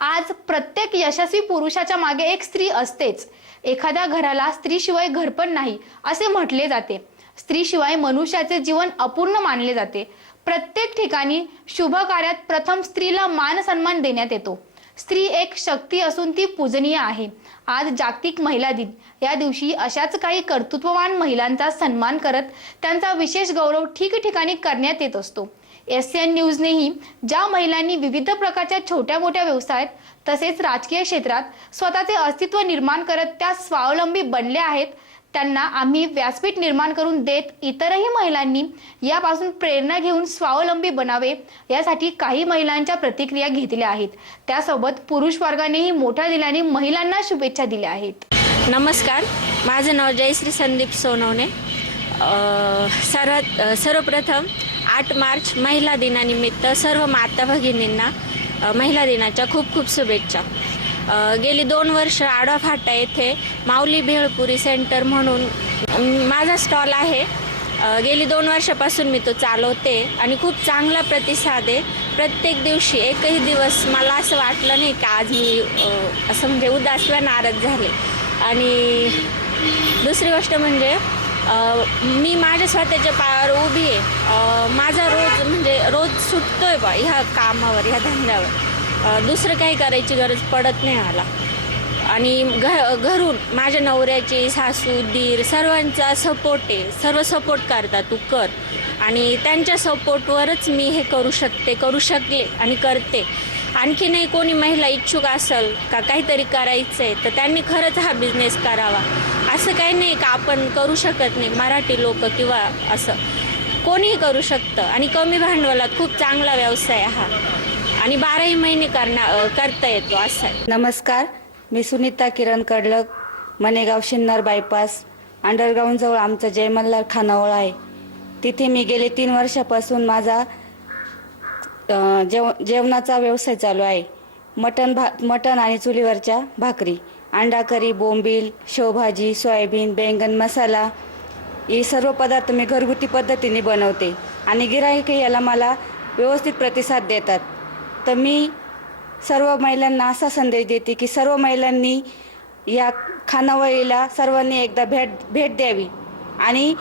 आज प्रत्येक यशस्वी पुरुषाच्या मागे एक स्त्री असतेच। एखाद्या घराला स्त्रीशिवाय घर पण नाही असे म्हटले जाते। स्त्रीशिवाय मनुष्याचे जीवन अपूर्ण मानले जाते। प्रत्येक ठिकाणी शुभ कार्यात प्रथम स्त्रीला मान सन्मान देण्यात येतो। स्त्री एक शक्ती असून ती पूजनीय आहे। आज जागतिक महिला दिन या दिवशी अशाच काही कर्तृत्ववान महिलांचा सन्मान करत त्यांचा विशेष गौरव ठिकठिकाणी करण्यात येत असतो। SN न्यूजनेही ज्या महिलांनी विविध प्रकारच्या छोट्या मोठ्या व्यवसायात तसेच राजकीय क्षेत्रात स्वतःचे अस्तित्व निर्माण करत त्या स्वावलंबी बनल्या आहेत, त्यांना आम्ही व्यासपीठ निर्माण करून देत इतरही महिलांनी यापासून प्रेरणा घेऊन स्वावलंबी बनावे यासाठी काही महिलांच्या प्रतिक्रिया घेतल्या आहेत। त्यासोबत पुरुष वर्गानेही मोठ्या दिलाने महिलांना शुभेच्छा दिल्या आहेत। नमस्कार, माझं नाव जयश्री संदीप सोनवणे। सर्वप्रथम 8 मार्च महिला दिनानिमित्त सर्व माता भगिनींना महिला दिनाच्या खूप खूप शुभेच्छा। गेली 2 वर्ष आडवा फाटा येथे माऊली भेळपुरी सेंटर म्हणून माझा स्टॉल आहे। गेली 2 वर्षापासून मी तो चालवते आणि खूप चांगला प्रतिसाद आहे। प्रत्येक दिवशी एकही दिवस मला असं वाटलं नाही की आज मी असं म्हणजे उदास वा नाराज झाले। आणि दुसरी गोष्ट म्हणजे मी माझ्या स्वतःच्या पायावर उभी आहे। माझा रोज सुटतोय बा ह्या कामावर, ह्या धंद्यावर। दुसरं काही करायची गरज पडत नाही मला। आणि घरून माझ्या नवऱ्याचे, सासू, दीर सर्वांचा सपोर्ट आहे। सर्व सपोर्ट करतात, तू कर। आणि त्यांच्या सपोर्टवरच मी हे करू शकले आणि करते। आणखी नाही कोणी महिला इच्छुक असेल का काहीतरी करायचं आहे तर त्यांनी खरंच हा बिझनेस करावा। असं काही नाही का आपण करू शकत नाही, मराठी लोक किंवा असं कोणीही करू शकतं। आणि कमी भांडवलात खूप चांगला व्यवसाय हा आणि 12ही महिने करता येतो असं आहे। नमस्कार, मी सुनीता किरण कडलक, मनेगाव शिन्नर बायपास अंडरग्राऊंडजवळ आमचं जय मल्हार खानावळ आहे। तिथे मी गेले 3 वर्षापासून माझा जेवणाचा व्यवसाय चालू आहे। मटण आणि चुलीवरच्या भाकरी, अंडा करी, बोंबील, शेवभाजी, सोयाबीन, बैंगन मसाला हे सर्व पदार्थ मी घरगुती पद्धतीने बनवते आणि गिराईक याला मला व्यवस्थित प्रतिसाद देतात। तर मी सर्व महिलांना असा संदेश देते की सर्व महिलांनी या खानावळीला सर्वांनी एकदा भेट द्यावी आणि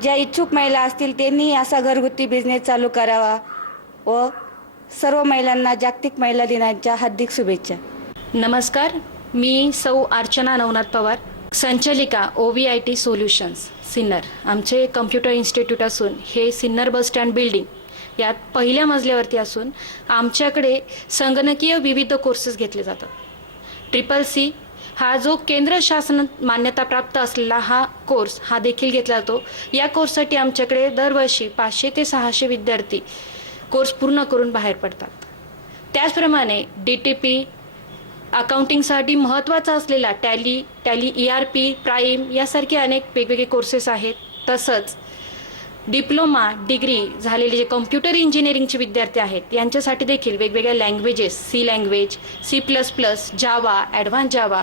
ज्या इच्छुक महिला असतील त्यांनी असा घरगुती बिझनेस चालू करावा। व सर्व महिलांना जागतिक महिला दिनाच्या हार्दिक शुभेच्छा। नमस्कार, मी सौ अर्चना नवनाथ पवार, संचालिका OVIT सोल्युशन्स सिन्नर। आमचे कम्प्युटर इन्स्टिट्यूट असून हे सिन्नर बस स्टँड बिल्डिंग यात पहिल्या मजल्यावरती असून आमच्याकडे संगणकीय विविध कोर्सेस घेतले जातात। CCC हा जो केंद्र शासन मान्यता प्राप्त असलेला हा कोर्स हा देखील घेतला जातो। या कोर्ससाठी आमच्याकडे दरवर्षी 500 ते 600 विद्यार्थी कोर्स पूर्ण करून बाहेर पडतात। त्याचप्रमाणे DTP अकाउंटिंगसाठी महत्त्वाचा असलेला टॅली ERP प्राईम यासारखे अनेक वेगवेगळे कोर्सेस आहेत। तसंच डिप्लोमा डिग्री झालेले जे कम्प्युटर इंजिनिअरिंगचे विद्यार्थी आहेत यांच्यासाठी देखील वेगवेगळ्या लँग्वेजेस, C लँग्वेज, C++, जावा, ॲडव्हान्स जावा,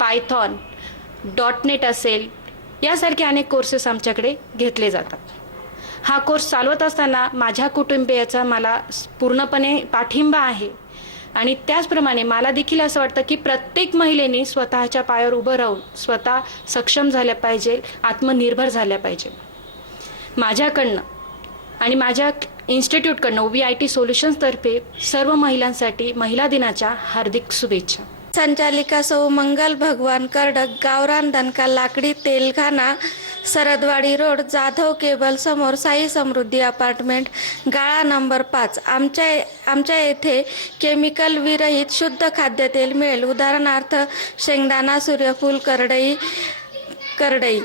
पायथॉन, .NET असेल यासारखे अनेक कोर्सेस आमच्याकडे घेतले जातात। हा कोर्स चालवत असताना माझ्या कुटुंबियाचा मला पूर्णपणे पाठिंबा आहे आणि त्याचप्रमाणे मला देखील असं वाटतं की प्रत्येक महिलेने स्वतःच्या पायावर उभं राहून स्वतः सक्षम झाल्या पाहिजे, आत्मनिर्भर झाल्या पाहिजे। माझ्याकडनं आणि माझ्या इन्स्टिट्यूटकडनं OVIT सोल्युशन्सतर्फे सर्व महिलांसाठी महिला दिनाच्या हार्दिक शुभेच्छा। संचालिका सौ मंगल भगवान कर्डक, गावरान दनका लाकडी, तेलखाना, सरदवाडी रोड, जाधव केबल समोर, साई समृद्धी अपार्टमेंट, गाळा नंबर 5। आमच्या येथे केमिकल विरहित शुद्ध खाद्यतेल मिळेल। उदाहरणार्थ शेंगदाणा, सूर्यफूल, करडई।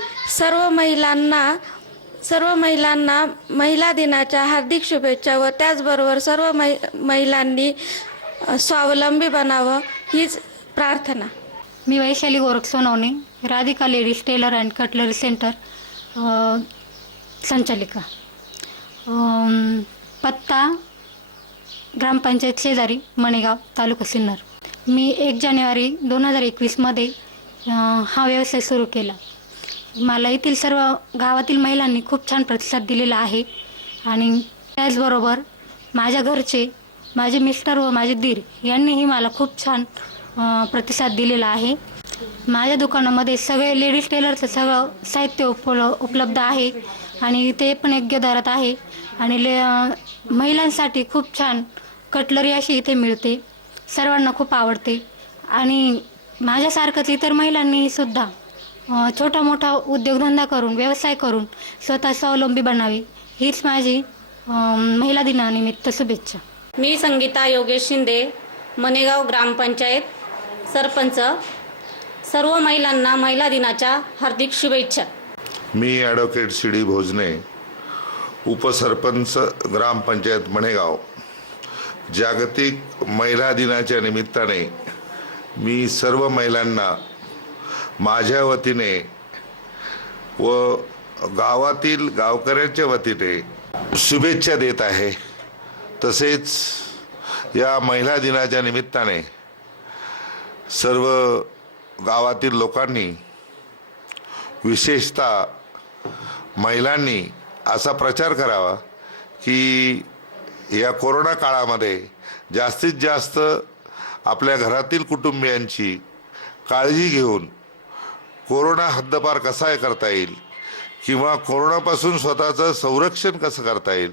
सर्व महिलांना महिला दिनाच्या हार्दिक शुभेच्छा व त्याचबरोबर सर्व महिलांनी स्वावलंबी बनावं हीच प्रार्थना। मी Vaishali Gorakh Sonawane, Radhika ladies tailor and cutlery centre संचालिका। पत्ता ग्रामपंचायत शेजारी, मणेगाव, तालुका सिन्नर। मी 1 जानेवारी 2021मध्ये हा व्यवसाय सुरू केला। मला येथील सर्व गावातील महिलांनी खूप छान प्रतिसाद दिलेला आहे आणि त्याचबरोबर माझ्या घरचे माझे मिस्टर व माझे दीर यांनीही मला खूप छान प्रतिसाद दिलेला आहे. माझ्या दुकानामध्ये सगळे लेडीज टेलरचं सगळं साहित्य उपलब्ध आहे आणि ते पण योग्य दरात आहे आणि महिलांसाठी खूप छान कटलरी अशी इथे मिळते. सर्वांना खूप आवडते आणि माझ्यासारखंच इतर महिलांनी सुद्धा छोटा मोठा उद्योगधंदा करून व्यवसाय करून स्वतः स्वावलंबी बनावे हीच माझी महिला दिनानिमित्त शुभेच्छा. मी संगीता योगेश शिंदे, मनेगाव ग्रामपंचायत सरपंच. सर्व महिलांना महिला दिनाच्या हार्दिक शुभेच्छा. मी ॲडव्होकेट सी डी भोजने, उपसरपंच ग्रामपंचायत मणेगाव. जागतिक महिला दिनाच्या निमित्ताने मी सर्व महिलांना माझ्या वतीने व गावातील गावकऱ्यांच्या वतीने शुभेच्छा देत आहे. तसेच या महिला दिनाच्या निमित्ताने सर्व गावातील लोकांनी, विशेषतः महिलांनी असा प्रचार करावा की या कोरोना काळामध्ये जास्तीत जास्त आपल्या घरातील कुटुंबियांची काळजी घेऊन कोरोना हद्दपार कसा करता येईल किंवा कोरोनापासून स्वतःचं संरक्षण कसं करता येईल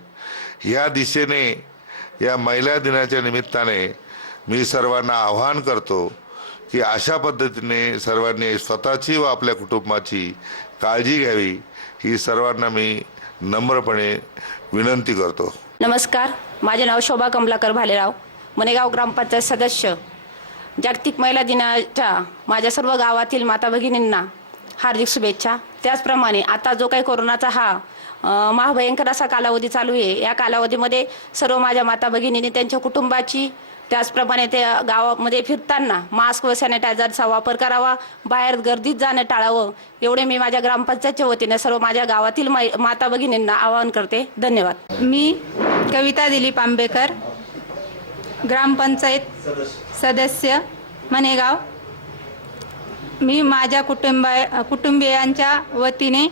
ह्या दिशेने या महिला दिनाच्या निमित्ताने मी सर्वांना आवाहन करतो की अशा पद्धतीने सर्वांनी स्वतःची व आपल्या कुटुंबाची काळजी घ्यावी ही सर्वांना मी नम्रपणे विनंती करतो. नमस्कार, माझे नाव शोभा कमलाकर भालेराव, मनेगाव ग्रामपंचायत सदस्य. जागतिक महिला दिनाच्या माझ्या सर्व गावातील माता भगिनींना हार्दिक शुभेच्छा. त्याचप्रमाणे आता जो काही कोरोनाचा हा महाभयंकर असा कालावधी चालू आहे, या कालावधीमध्ये सर्व माझ्या माता भगिनींनी त्यांच्या कुटुंबाची, त्याचप्रमाणे ते गावामध्ये फिरताना मास्क व सॅनिटायझरचा वापर करावा, बाहेर गर्दीत जाणं टाळावं, एवढे मी माझ्या ग्रामपंचायतच्या वतीने सर्व माझ्या गावातील माता भगिनींना आवाहन करते. धन्यवाद. मी कविता दिलीप आंबेकर, ग्रामपंचायत सदस्य मनेगाव. मी माझ्या कुटुंबियांच्या वतीने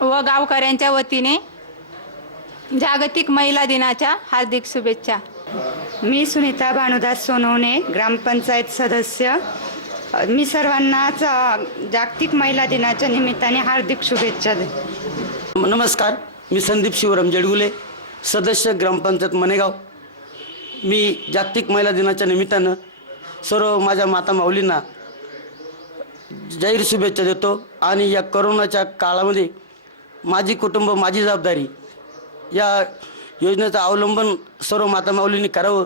व गावकऱ्यांच्या वतीने जागतिक महिला दिनाच्या हार्दिक शुभेच्छा. मी सुनीता भानुदास सोनवणे, ग्रामपंचायत सदस्य. मी सर्वांनाच जागतिक महिला दिनाच्या निमित्ताने हार्दिक शुभेच्छा देते. नमस्कार, मी संदीप शिवराम जेडगुले, सदस्य ग्रामपंचायत मनेगाव. मी जागतिक महिला दिनाच्या निमित्तानं सर्व माझ्या माता माऊलींना जाहीर शुभेच्छा देतो आणि या कोरोनाच्या काळामध्ये माझी कुटुंब माझी जबाबदारी या योजनेचं अवलंबन सर्व माता माऊलींनी करावं,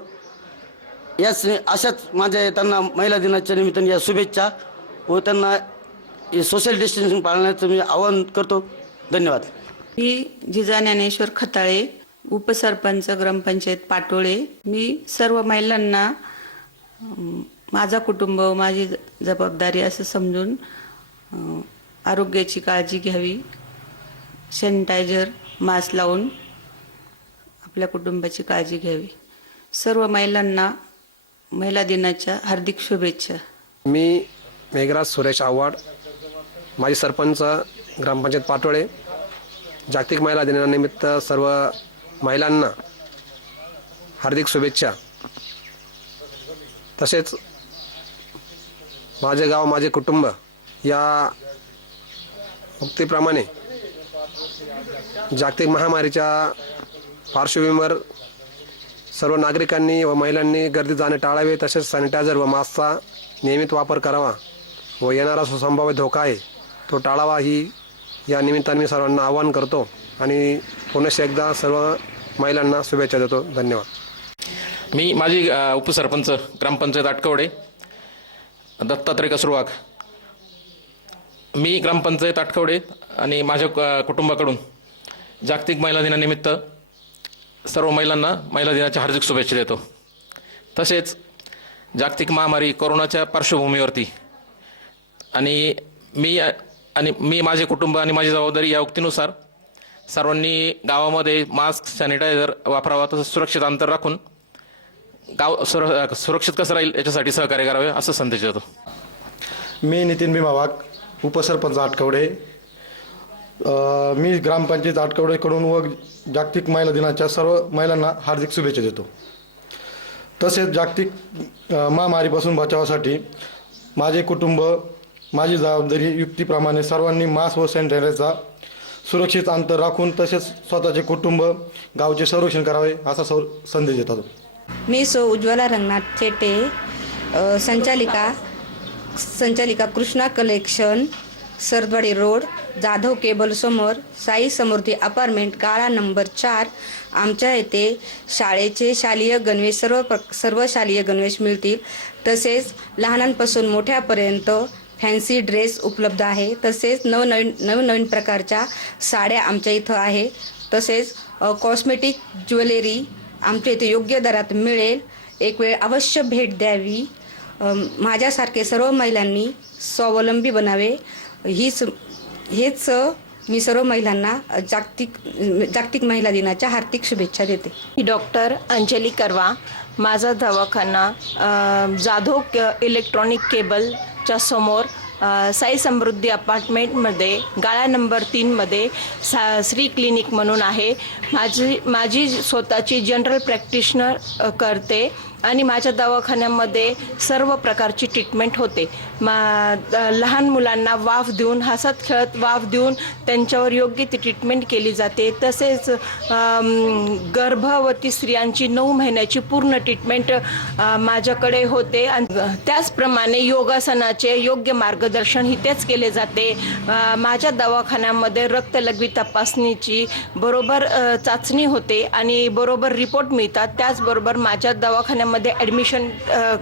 याच अशाच माझ्या त्यांना महिला दिनाच्या निमित्ताने या शुभेच्छा व त्यांना सोशल डिस्टन्सिंग पाळण्याचं मी आवाहन करतो. धन्यवाद. मी जिजा ज्ञानेश्वर खताळे, उपसरपंच ग्रामपंचायत पाटोळे. मी सर्व महिलांना माझा कुटुंब माझी जबाबदारी असं समजून आरोग्याची काळजी घ्यावी, सॅनिटायझर मास्क लावून आपल्या कुटुंबाची काळजी घ्यावी. सर्व महिलांना महिला दिनाच्या हार्दिक शुभेच्छा. मी मेघराज सुरेश आव्हाड, माजी सरपंच ग्रामपंचायत पाटोळे. जागतिक महिला दिनानिमित्त सर्व महिलांना हार्दिक शुभेच्छा. तसेच माझे गाव माझे कुटुंब या उक्तीप्रमाणे जागतिक महामारीच्या पार्श्वभूमीवर सर्व नागरिकांनी व महिलांनी गर्दीत जाणे टाळावे, तसेच सॅनिटायझर व मास्कचा नियमित वापर करावा व येणारा संभाव्य धोका आहे तो टाळावा ही या निमित्ताने मी सर्वांना आवाहन करतो आणि पुनश्च एकदा सर्व महिलांना शुभेच्छा देतो. धन्यवाद. मी माझी उपसरपंच ग्रामपंचायत आटकवडे दत्तात्रय कसुरवाग. मी ग्रामपंचायत आटकवडे आणि माझ्या कुटुंबाकडून जागतिक महिला दिनानिमित्त सर्व महिलांना महिला दिनाच्या हार्दिक शुभेच्छा देतो. तसेच जागतिक महामारी कोरोनाच्या पार्श्वभूमीवरती आणि मी माझे कुटुंब आणि माझी जबाबदारी या उक्तीनुसार सर्वांनी गावामध्ये मास्क सॅनिटायझर वापरावा, तसंच सुरक्षित अंतर राखून गाव सुरक्षित कसं राहील याच्यासाठी सहकार्य करावे असं संदेश देतो. मी नितीन भीमा वाघ, उपसरपंच आटकवडे. मी ग्रामपंचायत आटकवडेकडून व जागतिक महिला दिनाच्या सर्व महिलांना हार्दिक शुभेच्छा देतो. तसेच जागतिक महामारीपासून बचावासाठी माझे कुटुंब, माझी जबाबदारी युक्तीप्रमाणे सर्वांनी मास्क व सॅनिटायझरचा सुरक्षित अंतर राखून तसेच स्वतःचे कुटुंब, गावचे संरक्षण करावे असा संदेश देतात. मी उज्ज्वला रंगनाथ चेटे, संचालिका Krishna collection, Saradwadi road, Jadhav cable समोर, साई समृद्धी अपार्टमेंट, गाळा नंबर 4. आमच्या येथे शाळेचे शालेय गणवेश सर्व शालेय गणवेश मिळतील. तसेच लहानांपासून मोठ्यापर्यंत फॅन्सी ड्रेस उपलब्ध आहे. तसेच नवनवीन प्रकारच्या साड्या आमच्या इथं आहे. तसेच कॉस्मेटिक ज्वेलरी आमच्या इथे योग्य दरात मिळेल. एक वेळ अवश्य भेट द्यावी. माझ्यासारखे सर्व महिलांनी स्वावलंबी बनावे हेच मी सर्व महिलांना जागतिक महिला दिनाच्या हार्दिक शुभेच्छा देते. मी डॉक्टर अंजली करवा. माझा दवाखाना जाधव इलेक्ट्रॉनिक केबलच्या समोर साई समृद्धी अपार्टमेंटमध्ये गाळा नंबर 3मध्ये श्री क्लिनिक म्हणून आहे. माझी स्वतःची जनरल प्रॅक्टिशनर करते आणि माझ्या दवाखान्यामध्ये सर्व प्रकारची ट्रीटमेंट होते. लहान मुलांना वाफ देऊन, हसत खेळत वाफ देऊन त्यांच्यावर योग्य ती ट्रीटमेंट केली जाते. तसेच गर्भवती स्त्रियांची 9 महिन्याची पूर्ण ट्रीटमेंट माझ्याकडे होते. आणि त्याचप्रमाणे योगासनाचे योग्य मार्गदर्शन इथेच केले जाते. माझ्या दवाखान्यामध्ये रक्तलघवी तपासणीची बरोबर चाचणी होते आणि बरोबर रिपोर्ट मिळतात. त्याचबरोबर माझ्या दवाखान्यामध्ये ॲडमिशन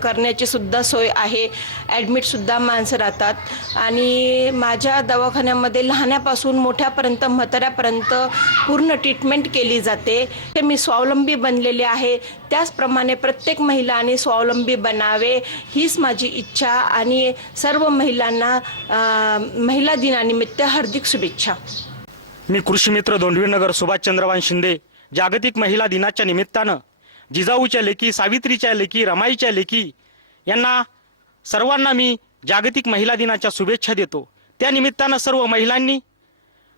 करण्याची सुद्धा सोय आहे. ॲडमिटसुद्धा माणसं राहतात आणि माझ्या दवाखान्यामध्ये लहानापासून मोठ्यापर्यंत म्हाताऱ्यापर्यंत पूर्ण ट्रीटमेंट केली जाते. ते मी स्वावलंबी बनलेले आहे. त्याचप्रमाणे प्रत्येक महिलाने स्वावलंबी बनावे हीच माझी इच्छा आणि सर्व महिलांना महिला दिनानिमित्त हार्दिक शुभेच्छा. मी कृषी मित्र दोंडवीनगर सुभाष चंद्रवान शिंदे. जागतिक महिला दिनाच्या निमित्तानं जिजाऊच्या लेकी, सावित्रीच्या लेकी, रमाईच्या लेकी यांना सर्वांना मी जागतिक महिला दिनाच्या शुभेच्छा देतो. त्या निमित्तानं सर्व महिलांनी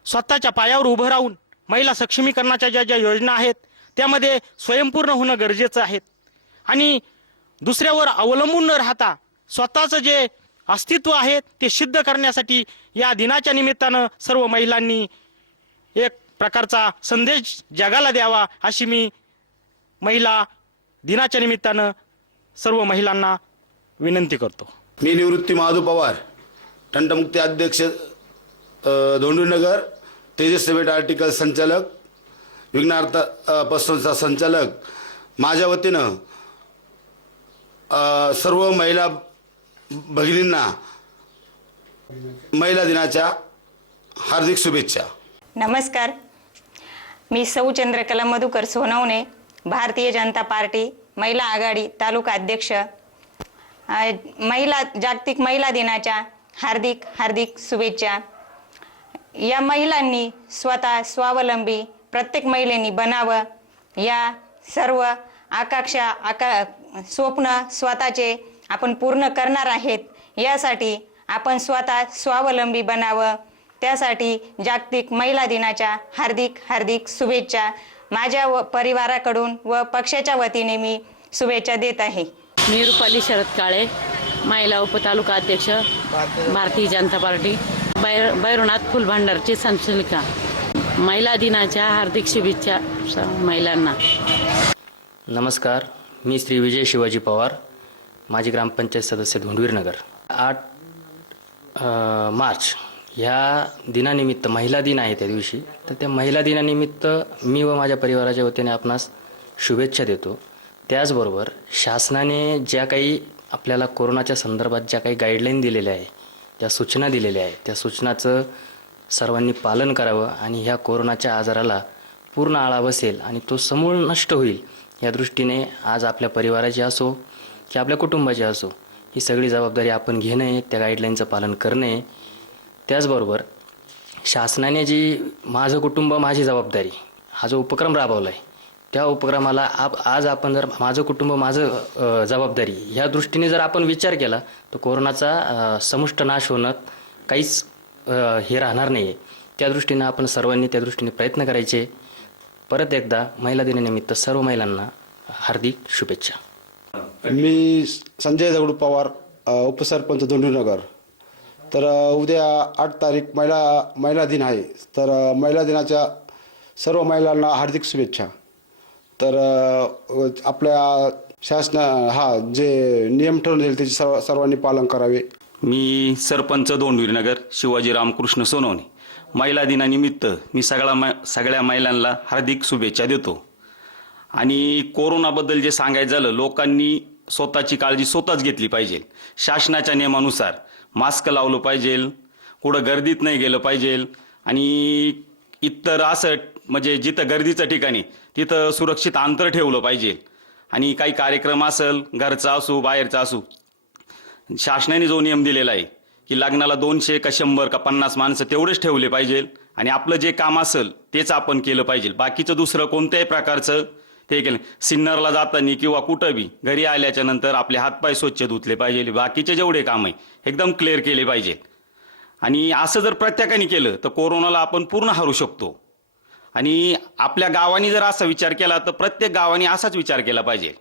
स्वतःच्या पायावर उभं राहून महिला सक्षमीकरणाच्या ज्या योजना आहेत त्यामध्ये स्वयंपूर्ण होणं गरजेचं आहे आणि दुसऱ्यावर अवलंबून न राहता स्वतःचं जे अस्तित्व आहे ते सिद्ध करण्यासाठी या दिनाच्या निमित्तानं सर्व महिलांनी एक प्रकारचा संदेश जगाला द्यावा अशी मी महिला दिनाच्या निमित्तानं सर्व महिलांना विनंती करतो. मी निवृत्ती महादू पवार, तंटमुक्ती अध्यक्ष दोंडूनगर, तेजस आर्टिकल संचालक, विघ्नार्थ पसंतचा संचालक. माझ्या वतीनं सर्व महिला भगिनींना महिला दिनाच्या हार्दिक शुभेच्छा. नमस्कार, मी सौ चंद्रकला मधुकर सोनवणे, भारतीय जनता पार्टी महिला आघाडी तालुका अध्यक्ष. जागतिक महिला दिनाच्या हार्दिक शुभेच्छा. या महिलांनी स्वतः स्वावलंबी प्रत्येक महिलेनी बनावं. या सर्व स्वप्न स्वतःचे आपण पूर्ण करणार आहेत. यासाठी आपण स्वतः स्वावलंबी बनावं. त्यासाठी जागतिक महिला दिनाच्या हार्दिक शुभेच्छा. माझ्या परिवाराकडून व पक्षाच्या वतीने मी शुभेच्छा देत आहे. मी रुपाली शरद काळे, महिला उपतालुका अध्यक्ष, भारतीय जनता पार्टी, भैरवनाथ फुलभांडारची संचालिका. महिला दिनाच्या हार्दिक शुभेच्छा महिलांना. नमस्कार, मी श्री विजय शिवाजी पवार, माजी ग्रामपंचायत सदस्य धोंडवीरनगर. 8 मार्च ह्या दिनानिमित्त महिला दिन आहे त्या दिवशी, तर त्या महिला दिनानिमित्त मी व माझ्या परिवाराच्या वतीने आपणास शुभेच्छा देतो. त्याचबरोबर शासनाने ज्या काही आपल्याला कोरोनाच्या संदर्भात ज्या काही गाईडलाईन दिलेल्या आहे, ज्या सूचना दिलेल्या आहेत, त्या सूचनाचं सर्वांनी पालन करावं आणि ह्या कोरोनाच्या आजाराला पूर्ण आळा बसेल आणि तो समूळ नष्ट होईल या दृष्टीने आज आपल्या परिवाराची असो की आपल्या कुटुंबाची असो ही सगळी जबाबदारी आपण घेणं, त्या गाईडलाईनचं पालन करणे. त्याचबरोबर शासनाने जी माझं कुटुंब माझी जबाबदारी हा जो उपक्रम राबवला आहे त्या उपक्रमाला आज आपण जर माझं कुटुंब माझं जबाबदारी ह्या दृष्टीने जर आपण विचार केला तर कोरोनाचा समुष्ट नाश होणं काहीच हे राहणार नाही. त्या दृष्टीनं आपण सर्वांनी त्या दृष्टीने प्रयत्न करायचे. परत एकदा महिला दिनानिमित्त सर्व महिलांना हार्दिक शुभेच्छा. मी संजय दगडू पवार, उपसरपंच दोंडीनगर. तर उद्या 8 तारीख महिला दिन आहे. तर महिला दिनाच्या सर्व महिलांना हार्दिक शुभेच्छा. तर आपल्या जे नियम ठरवून दिले त्याचे सर्वांनी पालन करावे. मी सरपंच दोंडवीरनगर शिवाजी रामकृष्ण सोनवणे. महिला दिनानिमित्त मी सगळ्या महिलांना हार्दिक शुभेच्छा देतो. आणि कोरोनाबद्दल जे सांगायचं झालं, लोकांनी स्वतःची काळजी स्वतःच घेतली पाहिजे. शासनाच्या नियमानुसार मास्क लावलं पाहिजे, कुठं गर्दीत नाही गेलं पाहिजे, आणि इतर असं म्हणजे जिथं गर्दीचं ठिकाणी तिथं सुरक्षित अंतर ठेवलं पाहिजे. आणि काही कार्यक्रम असेल, घरचा असो बाहेरचा असो, शासनाने जो नियम दिलेला आहे की लग्नाला 200 का 100 का 50 माणसं तेवढेच ठेवले पाहिजे. आणि आपलं जे काम असेल तेच आपण केलं पाहिजे. बाकीचं दुसरं कोणत्याही प्रकारचं ते केलं. सिन्नरला जाताना किंवा कुठं बी घरी आल्याच्या नंतर आपले हातपाय स्वच्छ धुतले पाहिजे. बाकीचे जेवढे काम आहे एकदम क्लिअर केले पाहिजे. आणि असं जर प्रत्येकाने केलं तर कोरोनाला आपण पूर्ण हरू शकतो. आणि आपल्या गावानी जर असा विचार केला तर प्रत्येक गावाने असाच विचार केला पाहिजे.